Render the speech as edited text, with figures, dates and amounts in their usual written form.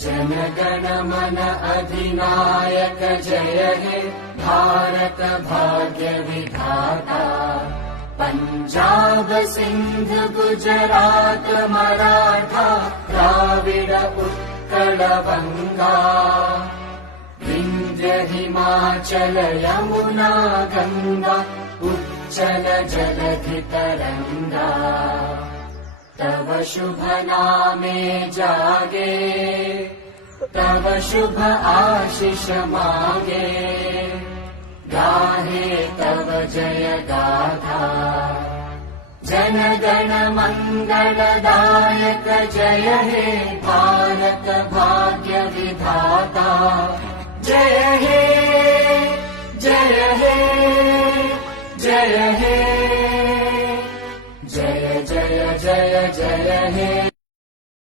जन गण मन अधिनायक जय हे भारत भाग्य विधाता। पंजाब सिंध गुजरात मराठा द्राविड उत्कल बंगा। विंध्य हिमाचल यमुना गंगा उच्चल जलधि तरंगा। तव शुभ नामे जागे तव शुभ आशीष मागे। गाहे तव जय गाथा जन गण मंगलदायक जय हे भारत भाग्य विधाता। जय हे जय हे जय हे जय जय जय जय हे।